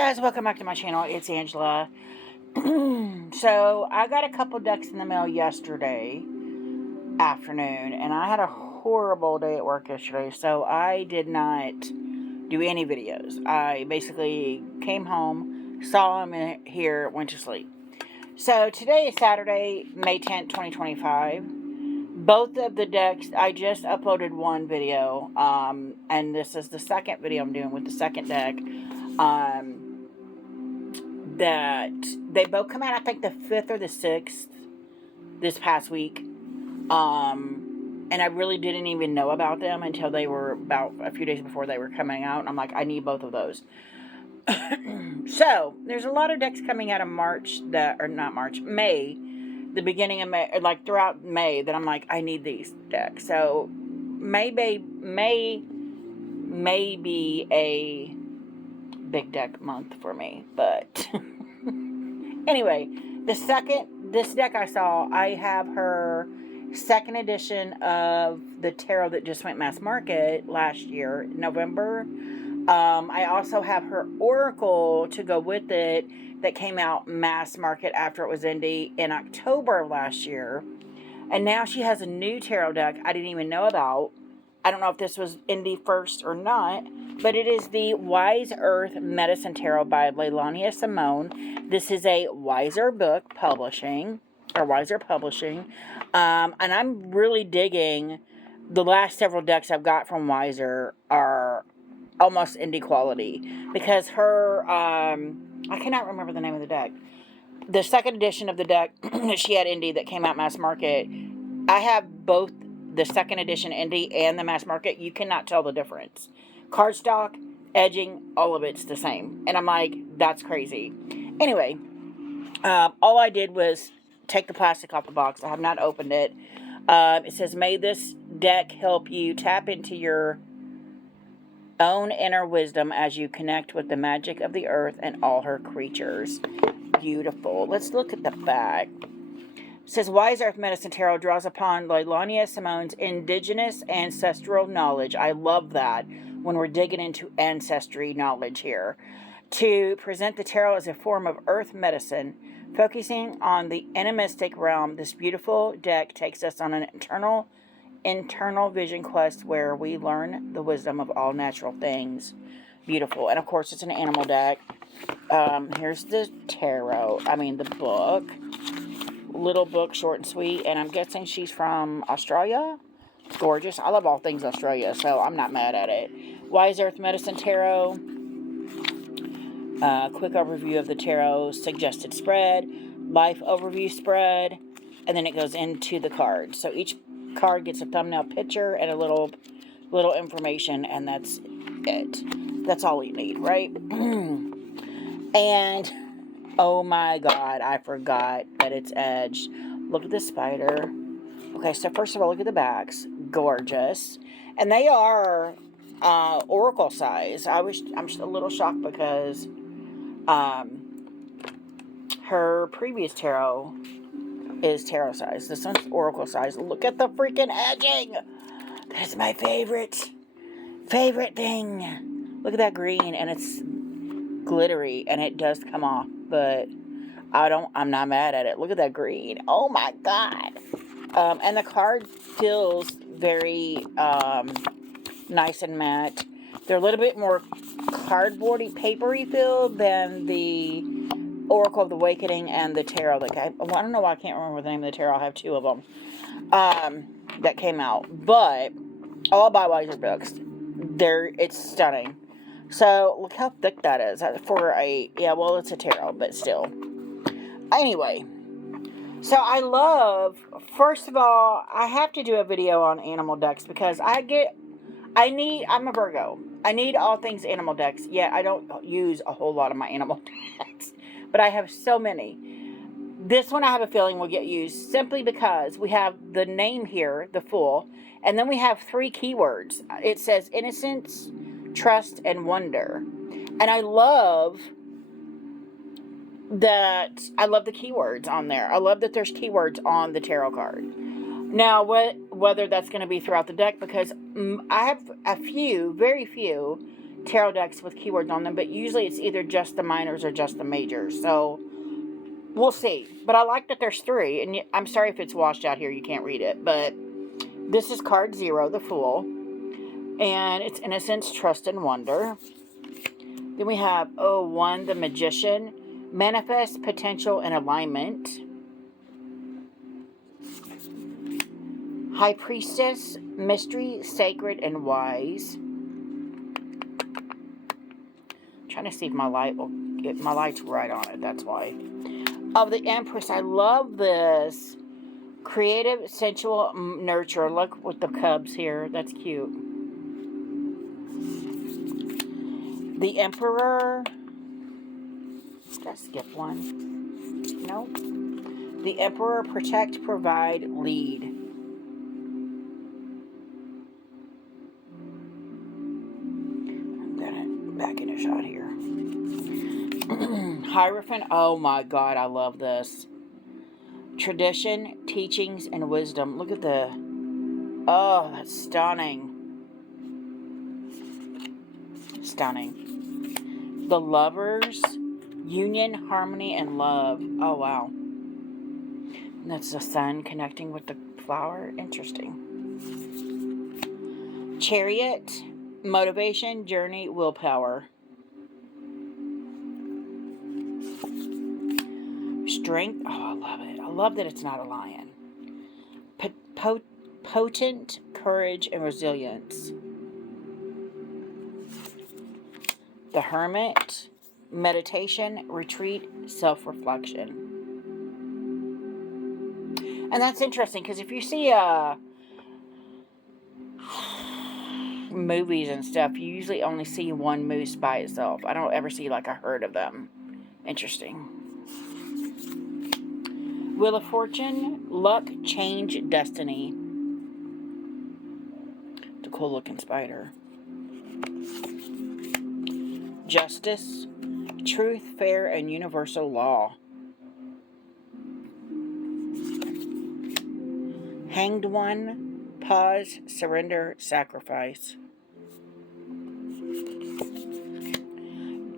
Guys, welcome back to my channel. It's Angela. So I got a couple decks in the mail yesterday afternoon, and I had a horrible day at work yesterday, so I did not do any videos. I basically came home, saw them here, went to sleep. So today is Saturday, May 10th, 2025. Both of the decks, I just uploaded one video, and this is the second video I'm doing with the second deck. That they both come out, I think, the 5th or the 6th this past week. And I really didn't even know about them until they were about a few days before they were coming out. And I'm like, I need both of those. So, there's a lot of decks coming out of May, the beginning of May, or like throughout May, that I'm like, I need these decks. So, May be a big deck month for me, but anyway, this deck I saw, I have her second edition of the tarot that just went mass market last year, November. I also have her oracle to go with it that came out mass market after it was indie in October of last year, and now she has a new tarot deck I didn't even know about. I don't know if this was indie first or not, but it is the Wise Earth Medicine Tarot by Leilania Simone. This is a Wiser book publishing, or Wiser Publishing, and I'm really digging the last several decks I've got from Wiser are almost indie quality, because her, I cannot remember the name of the deck. The second edition of the deck that she had indie that came out mass market, I have both the second edition indie and the mass market. You cannot tell the difference. Cardstock, edging, all of it's the same. And I'm like, that's crazy. Anyway, all I did was take the plastic off the box. I have not opened it. It says, may this deck help you tap into your own inner wisdom as you connect with the magic of the earth and all her creatures. Beautiful. Let's look at the back. It says, Wise Earth Medicine Tarot draws upon Leilania Simone's indigenous ancestral knowledge. I love that when we're digging into ancestry knowledge here. To present the tarot as a form of earth medicine, focusing on the animistic realm, this beautiful deck takes us on an internal vision quest where we learn the wisdom of all natural things. Beautiful. And of course, it's an animal deck. Here's the the book. Little book, short and sweet, and I'm guessing she's from Australia. Gorgeous. I love all things Australia, so I'm not mad at it. Wise Earth Medicine Tarot. Quick overview of the tarot, suggested spread, life overview spread, and then it goes into the cards. So each card gets a thumbnail picture and a little information, and that's it. That's all you need, right? And oh my God, I forgot that it's edged. Look at the spider. Okay, so first of all, look at the backs. Gorgeous. And they are oracle size. I'm just a little shocked because her previous tarot is tarot size. This one's oracle size. Look at the freaking edging. That's my favorite thing. Look at that green, and it's glittery, and it does come off, but I'm not mad at it. Look at that green. Oh my God. And the card feels very nice and matte. They're a little bit more cardboardy, papery feel than the Oracle of the Awakening and the tarot that I don't know why I can't remember the name of the tarot. I have two of them that came out, but all by Wiser books. It's stunning. So, look how thick that is. It's a tarot, but still. Anyway, so first of all, I have to do a video on animal decks because I'm a Virgo. I need all things animal decks. Yeah, I don't use a whole lot of my animal decks, but I have so many. This one I have a feeling will get used simply because we have the name here, the Fool, and then we have 3 keywords. It says innocence, trust, and wonder. And I love the keywords on there. I love that there's keywords on the tarot card. Now, whether that's going to be throughout the deck, because I have very few tarot decks with keywords on them, but usually it's either just the minors or just the majors. So we'll see. But I like that there's 3, and I'm sorry if it's washed out here, you can't read it, but this is card 0, the Fool, and it's innocence, trust, and wonder. Then we have 1, the Magician, manifest potential and alignment. High Priestess, mystery, sacred, and wise. I'm trying to see if my light will get, my light's right on it, that's why. Of the Empress, I love this. Creative, sensual, nurture. Look with the cubs here, that's cute. The Emperor. Did I skip one? Nope. The Emperor, protect, provide, lead. I'm gonna back in a shot here. Hierophant. Oh my God, I love this. Tradition, teachings, and wisdom. Look at the... Oh, that's stunning. Stunning. The Lovers, union, harmony, and love. Oh, wow. And that's the sun connecting with the flower. Interesting. Chariot, motivation, journey, willpower. Strength. Oh, I love it. I love that it's not a lion. Potent, courage, and resilience. The Hermit, meditation, retreat, self-reflection. And that's interesting, because if you see movies and stuff, you usually only see one moose by itself. I don't ever see like a herd of them. Interesting. Wheel of Fortune, luck, change, destiny. It's a cool looking spider. Justice, truth, fair, and universal law. Hanged One, pause, surrender, sacrifice.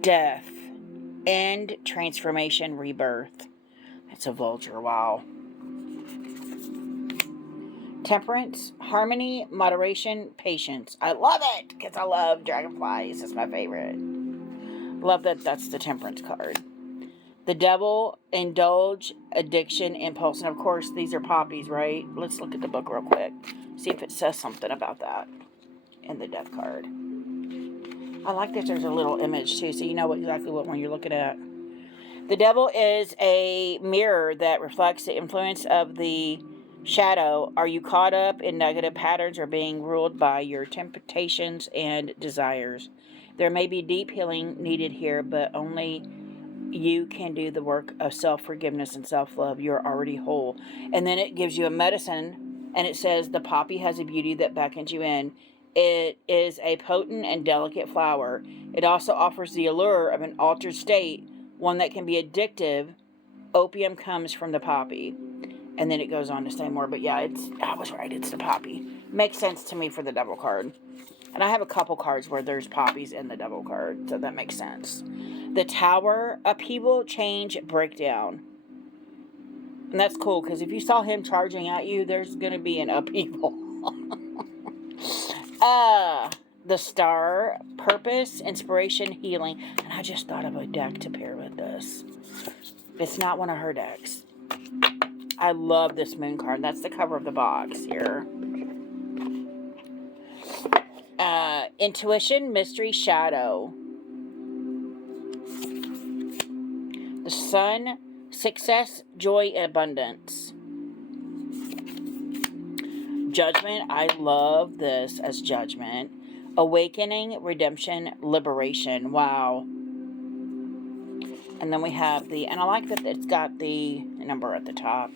Death, end, transformation, rebirth. It's a vulture, wow. Temperance, harmony, moderation, patience. I love it because I love dragonflies. It's my favorite. Love that that's the Temperance card. The Devil, indulge, addiction, impulse. And of course, these are poppies, right? Let's look at the book real quick. See if it says something about that in the Death card. I like that there's a little image too, so you know exactly what one you're looking at. The Devil is a mirror that reflects the influence of the shadow. Are you caught up in negative patterns or being ruled by your temptations and desires? There may be deep healing needed here, but only you can do the work of self-forgiveness and self-love. You're already whole. And then it gives you a medicine, and it says the poppy has a beauty that beckons you in. It is a potent and delicate flower. It also offers the allure of an altered state, one that can be addictive. Opium comes from the poppy. And then it goes on to say more. But yeah, I was right. It's the poppy. Makes sense to me for the Devil card. And I have a couple cards where there's poppies in the Devil card. So that makes sense. The Tower, upheaval, change, breakdown. And that's cool because if you saw him charging at you, there's going to be an upheaval. The Star, purpose, inspiration, healing. And I just thought of a deck to pair with this. It's not one of her decks. I love this Moon card. That's the cover of the box here. Intuition, mystery, shadow. The Sun, success, joy, abundance. Judgment, I love this as judgment. Awakening, redemption, liberation. Wow. And then we have and I like that it's got the number at the top.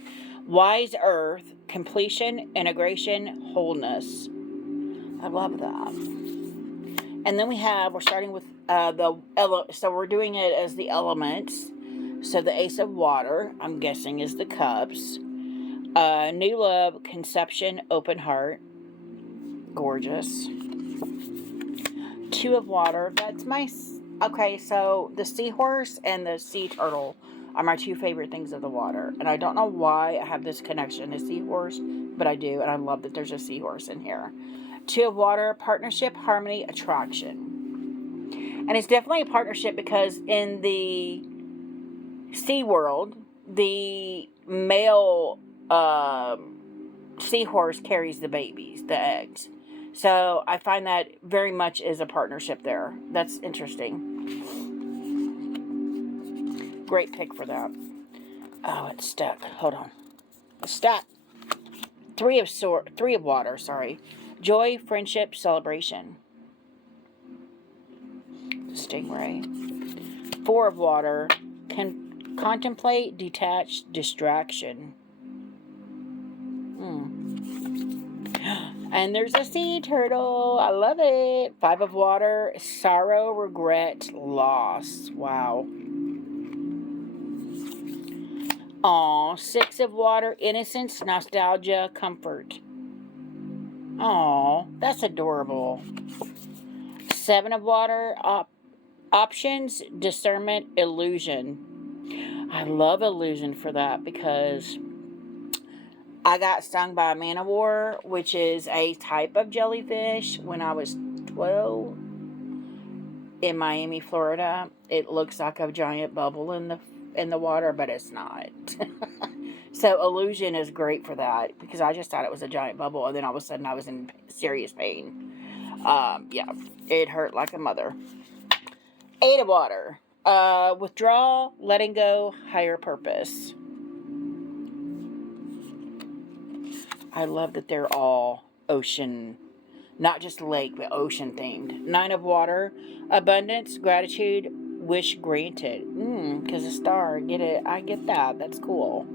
Wise Earth, completion, integration, wholeness. I love that. And then we're starting with so we're doing it as the elements. So the Ace of Water, I'm guessing, is the Cups. New love, conception, open heart. Gorgeous. Two of water. That's my... Okay, so the seahorse and the sea turtle are my two favorite things of the water. And I don't know why I have this connection to seahorse, but I do. And I love that there's a seahorse in here. Two of water, partnership, harmony, attraction. And it's definitely a partnership because in the sea world, the male seahorse carries the babies, the eggs. So I find that very much is a partnership there. That's interesting. Great pick for that. Oh, it's stuck. Hold on. It's stuck. Three of water, sorry. Joy, friendship, celebration. Stingray. Four of water. Contemplate, detach, distraction. And there's a sea turtle. I love it. Five of water. Sorrow, regret, loss. Wow. Aw. Six of water. Innocence, nostalgia, comfort. Aw. That's adorable. Seven of water. Options, discernment, illusion. I love illusion for that because I got stung by a man-o-war, which is a type of jellyfish, when I was 12 in Miami, Florida. It looks like a giant bubble in the water, but it's not. So illusion is great for that because I just thought it was a giant bubble, and then all of a sudden I was in serious pain. Yeah, it hurt like a mother. Eight of water. Withdrawal, letting go, higher purpose. I love that they're all ocean, not just lake, but ocean themed. Nine of water, abundance, gratitude, wish granted. Because a star, get it? I get that. That's cool.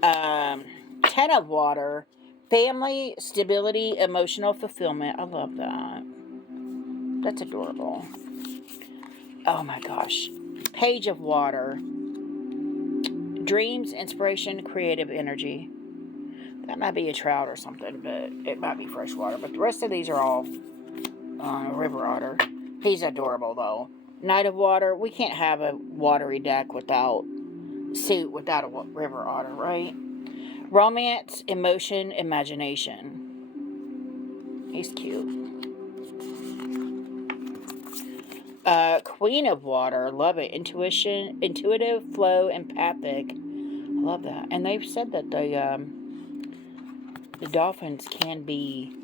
10 of water, family, stability, emotional fulfillment. I love that. That's adorable. Oh my gosh. Page of water, dreams, inspiration, creative energy. That might be a trout or something, but it might be freshwater. But the rest of these are all river otter. He's adorable, though. Knight of water. We can't have a watery deck without a river otter, right? Romance, emotion, imagination. He's cute. Queen of water. Love it. Intuition, intuitive, flow, empathic. I love that. And they've said that the dolphins can be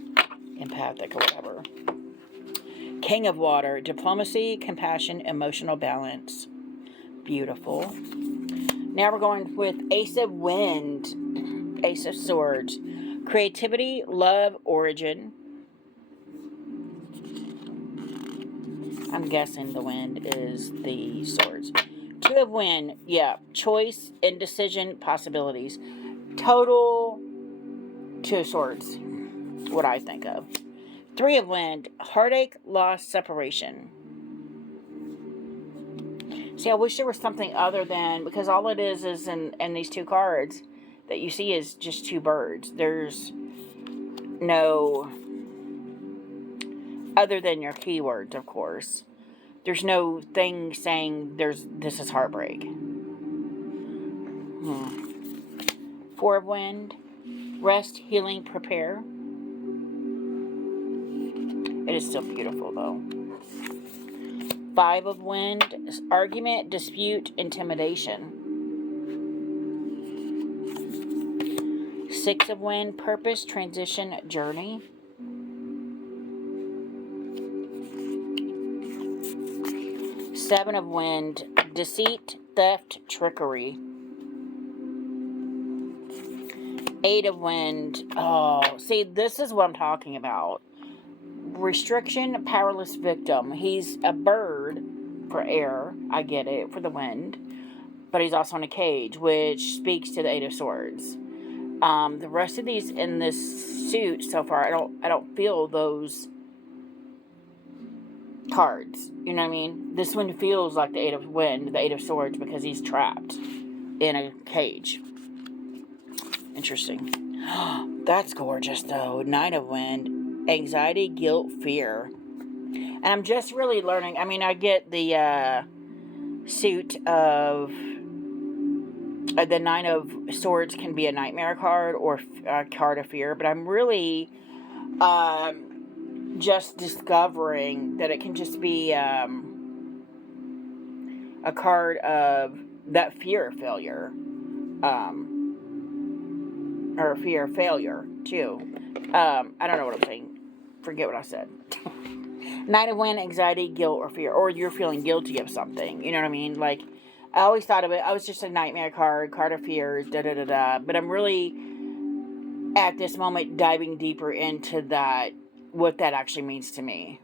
empathic or whatever. King of water, diplomacy, compassion, emotional balance. Beautiful. Now we're going with Ace of wind, Ace of swords, creativity, love, origin. I'm guessing the wind is the swords. Two of wind, yeah, choice, indecision, possibilities. Total two of swords, what I think of. Three of wind, heartache, loss, separation. See, I wish there was something other than, because all it is in these two cards that you see is just two birds. There's no, other than your keywords, of course. There's no thing saying this is heartbreak. Four of wind, rest, healing, prepare. It is still beautiful, though. Five of wind, argument, dispute, intimidation. Six of wind, purpose, transition, journey. Seven of wind, deceit, theft, trickery. Eight of wind. Oh, see, this is what I'm talking about. Restriction, powerless victim. He's a bird for air. I get it, for the wind. But he's also in a cage, which speaks to the Eight of Swords. The rest of these in this suit so far, I don't feel those cards. You know what I mean? This one feels like the Eight of Wind, the Eight of Swords, because he's trapped in a cage. Interesting. That's gorgeous, though. Nine of Wind. Anxiety, guilt, fear. And I'm just really learning. I mean, I get the suit of the Nine of Swords can be a nightmare card or a card of fear, but I'm really just discovering that it can just be a card of that fear of failure, or fear of failure too. I don't know what I'm saying. Forget what I said. Nine of Wind, anxiety, guilt, or fear, or you're feeling guilty of something. You know what I mean? Like, I always thought of it. I was just a nightmare card, card of fears, da da da da. But I'm really at this moment diving deeper into that, what that actually means to me.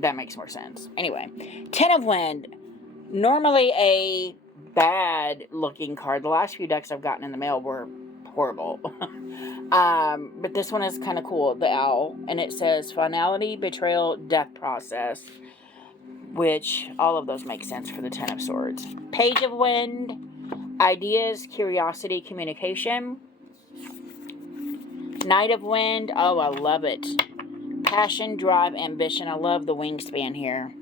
That makes more sense. Anyway, Ten of Wind, normally a bad looking card. The last few decks I've gotten in the mail were horrible. But this one is kind of cool, the owl, and it says finality, betrayal, death process, which all of those make sense for the Ten of Swords. Page of Wind, ideas, curiosity, communication. Knight of Wind, oh, I love it. Passion, drive, ambition. I love the wingspan here.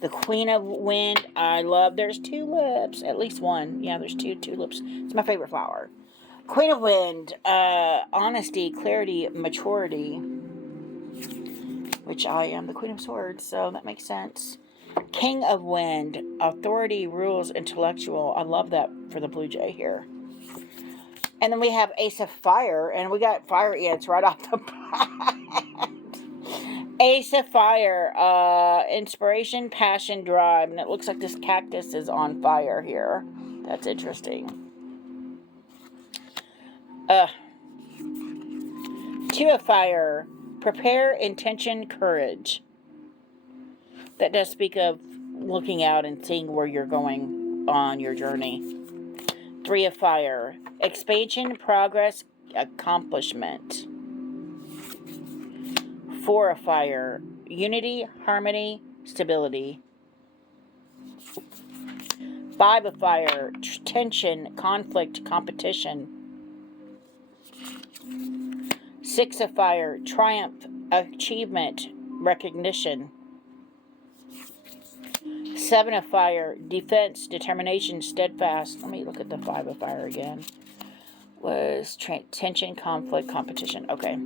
The Queen of Wind, I love. There's tulips, at least one. Yeah, there's two tulips. It's my favorite flower. Queen of Wind, honesty, clarity, maturity, which I am the Queen of Swords, so that makes sense. King of Wind, authority, rules, intellectual. I love that for the Blue Jay here. And then we have Ace of Fire, and we got fire ants right off the bat. Ace of Fire, inspiration, passion, drive, and it looks like this cactus is on fire here. That's interesting. Two of Fire, prepare, intention, courage. That does speak of looking out and seeing where you're going on your journey. Three of Fire, expansion, progress, accomplishment. Four of Fire, unity, harmony, stability. Five of Fire, tension, conflict, competition. Six of Fire, triumph, achievement, recognition. Seven of Fire, defense, determination, steadfast. Let me look at the Five of Fire again. Was tension, conflict, competition. Okay.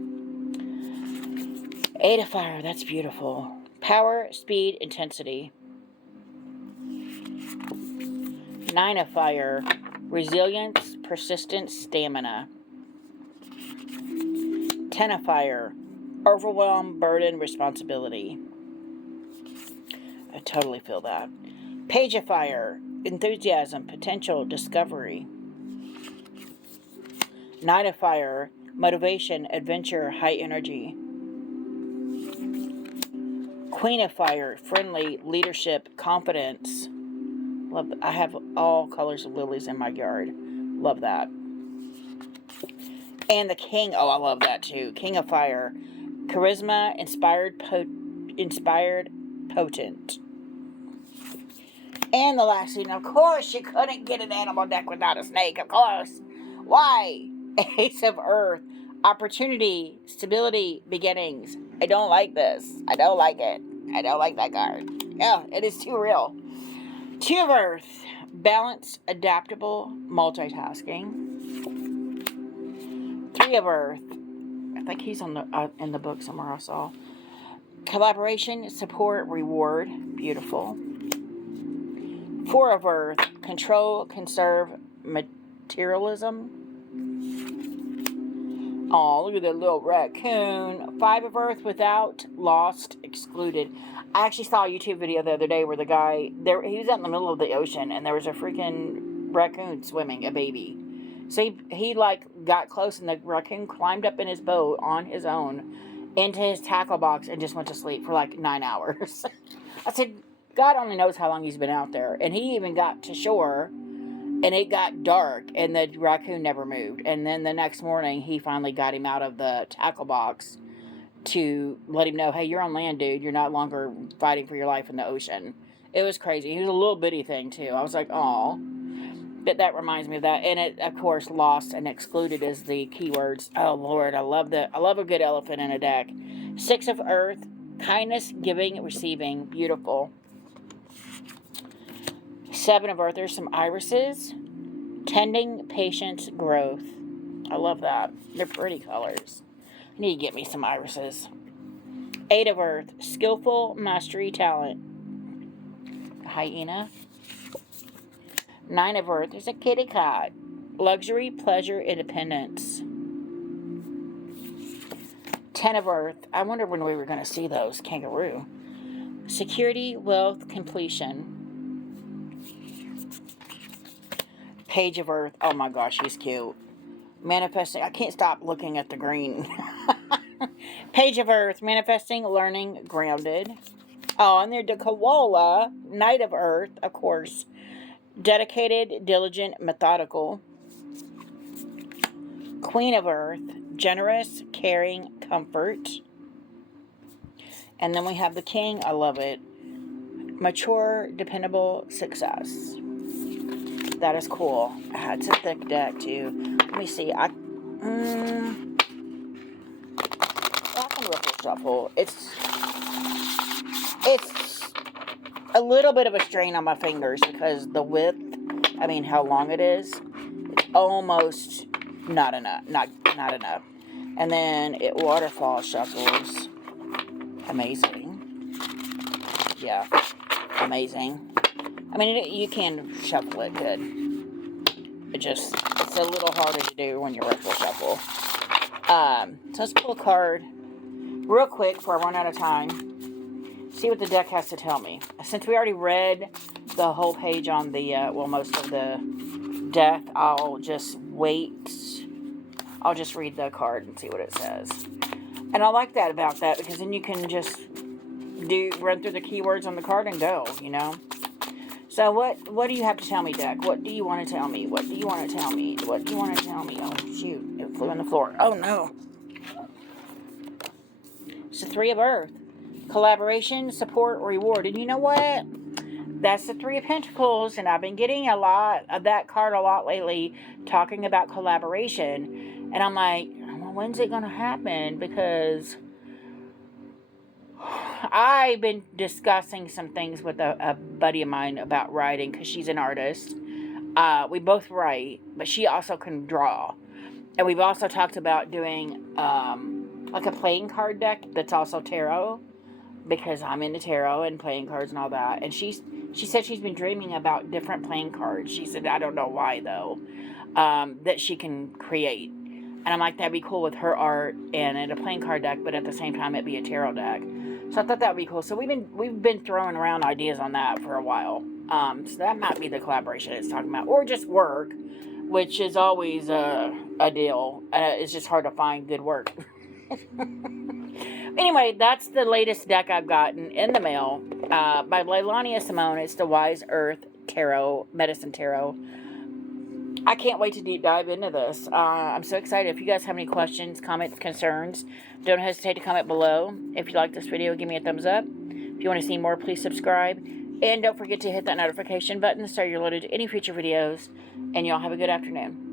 Eight of Fire, that's beautiful. Power, speed, intensity. Nine of Fire, resilience, persistence, stamina. 10 of Fire, overwhelm, burden, responsibility. I totally feel that. Page of Fire, enthusiasm, potential, discovery. Knight of Fire, motivation, adventure, high energy. Queen of Fire, friendly, leadership, confidence. Love. I have all colors of lilies in my yard. Love that. And the King, oh, I love that too. King of Fire, charisma, inspired, potent. And the last one, of course, you couldn't get an animal deck without a snake, of course. Why? Ace of Earth, opportunity, stability, beginnings. I don't like this. I don't like it. I don't like that card. Yeah, it is too real. Two of Earth, balance, adaptable, multitasking. Three of Earth, I think he's on the in the book somewhere I saw. Collaboration, support, reward, beautiful. Four of Earth, control, conserve, materialism. Oh, look at that little raccoon. Five of Earth, without, lost, excluded. I actually saw a YouTube video the other day where the guy, he was out in the middle of the ocean and there was a freaking raccoon swimming, a baby. So he like got close and the raccoon climbed up in his boat on his own into his tackle box and just went to sleep for like 9 hours. I said, God only knows how long he's been out there. And he even got to shore and it got dark and the raccoon never moved. And then the next morning he finally got him out of the tackle box to let him know, hey, you're on land, dude. You're not longer fighting for your life in the ocean. It was crazy. He was a little bitty thing too. I was like, aw. But that reminds me of that. And it, of course, lost and excluded is the keywords. Oh, Lord, I love a good elephant in a deck. Six of Earth, kindness, giving, receiving. Beautiful. Seven of Earth, there's some irises. Tending, patience, growth. I love that. They're pretty colors. I need to get me some irises. Eight of Earth, skillful, mastery, talent. Hyena. Nine of Earth, there's a kitty cat. Luxury, pleasure, independence. 10 of Earth, I wonder when we were going to see those. Kangaroo. Security, wealth, completion. Page of Earth, oh my gosh, he's cute. Manifesting, I can't stop looking at the green. Page of Earth, manifesting, learning, grounded. Oh, and there's the koala, Knight of Earth, of course. Dedicated, diligent, methodical. Queen of Earth, generous, caring, comfort. And then we have the King, I love it. Mature, dependable, success. That is cool. It's a thick deck too. Let me see. I can riffle shuffle. It's a little bit of a strain on my fingers because the width, I mean how long it is, it's almost not enough. Not enough. And then it waterfall shuffles. Amazing. Yeah. Amazing. I mean, you can shuffle it good. It's a little harder to do when you riffle shuffle. So let's pull a card real quick before I run out of time. See what the deck has to tell me. Since we already read the whole page on the, most of the deck, I'll just wait. I'll just read the card and see what it says. And I like that about that because then you can just run through the keywords on the card and go, you know. So what do you have to tell me, deck? What do you want to tell me? What do you want to tell me? What do you want to tell me? Oh, shoot. It flew on the floor. Oh, no. It's the Three of Earth. Collaboration, support, reward. And you know what? That's the Three of Pentacles. And I've been getting a lot of that card a lot lately, talking about collaboration. And I'm like, well, when's it going to happen? Because I've been discussing some things with a buddy of mine about writing because she's an artist. We both write, but she also can draw. And we've also talked about doing like a playing card deck that's also tarot because I'm into tarot and playing cards and all that. And she said she's been dreaming about different playing cards. She said, I don't know why though, that she can create. And I'm like, that'd be cool with her art and a playing card deck, but at the same time, it'd be a tarot deck. So I thought that would be cool. So we've been throwing around ideas on that for a while. So that might be the collaboration it's talking about, or just work, which is always a deal. It's just hard to find good work. Anyway, that's the latest deck I've gotten in the mail by Leilania Simone. It's the Wise Earth Tarot, Medicine Tarot. I can't wait to deep dive into this. I'm so excited. If you guys have any questions, comments, concerns, don't hesitate to comment below. If you like this video, give me a thumbs up. If you want to see more, please subscribe. And don't forget to hit that notification button so you're loaded to any future videos. And y'all have a good afternoon.